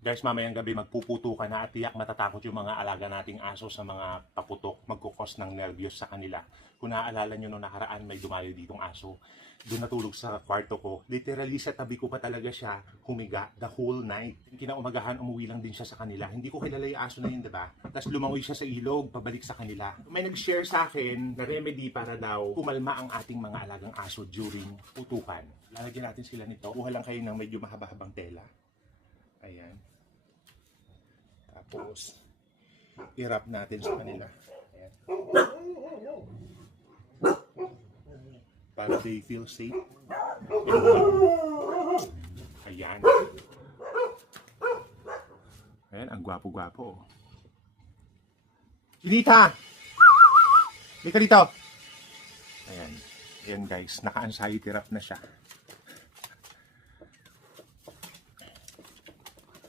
Guys, mamayang gabi magpuputo ka na at tiyak matatakot yung mga alaga nating aso sa mga paputok. Magkukos ng nervyos sa kanila. Kung naaalala nyo nung nakaraan, may dumayo ditong aso. Doon natulog sa kwarto ko. Literally sa tabi ko pa talaga siya humiga the whole night. Kinaumagahan, umuwi lang din siya sa kanila. Hindi ko kilala yung aso na yun, diba? Tapos lumangoy siya sa ilog, pabalik sa kanila. May nag-share sa akin na remedy para daw kumalma ang ating mga alagang aso during putukan. Lalagyan natin sila nito. Kuha lang kayo ng medyo mahaba-habang tela. Ayan. Tapos, i-wrap natin sa kanila. Ayan. Para they feel safe. Ayan. Ayan, ang gwapo-gwapo. Chinita! Lika dito! Ayan. Ayan guys, naka-anxiety wrap na siya.